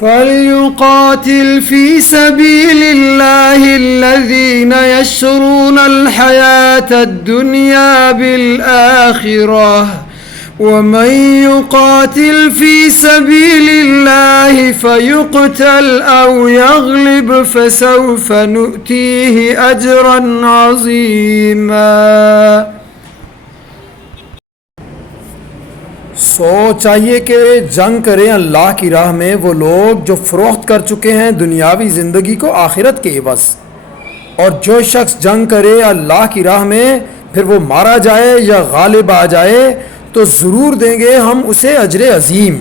फल्युक़ातिल फ़ी सबीलिल्लाहिल्लज़ीना यशरूनल हयातद दुनिया बिल आखिरह वमन युक़ातिल फ़ी सबीलिल्लाहि फ़युक़तल औ यग़लिब फ़सौफ़ नु'तीहि अजरन अज़ीमा। चाहिए कि जंग करें अल्लाह की राह में वो लोग जो फ़रोख्त कर चुके हैं दुनियावी ज़िंदगी को आखिरत के एवज़, और जो शख्स जंग करे अल्लाह की राह में फिर वो मारा जाए या गालिब आ जाए तो ज़रूर देंगे हम उसे अजर अज़ीम।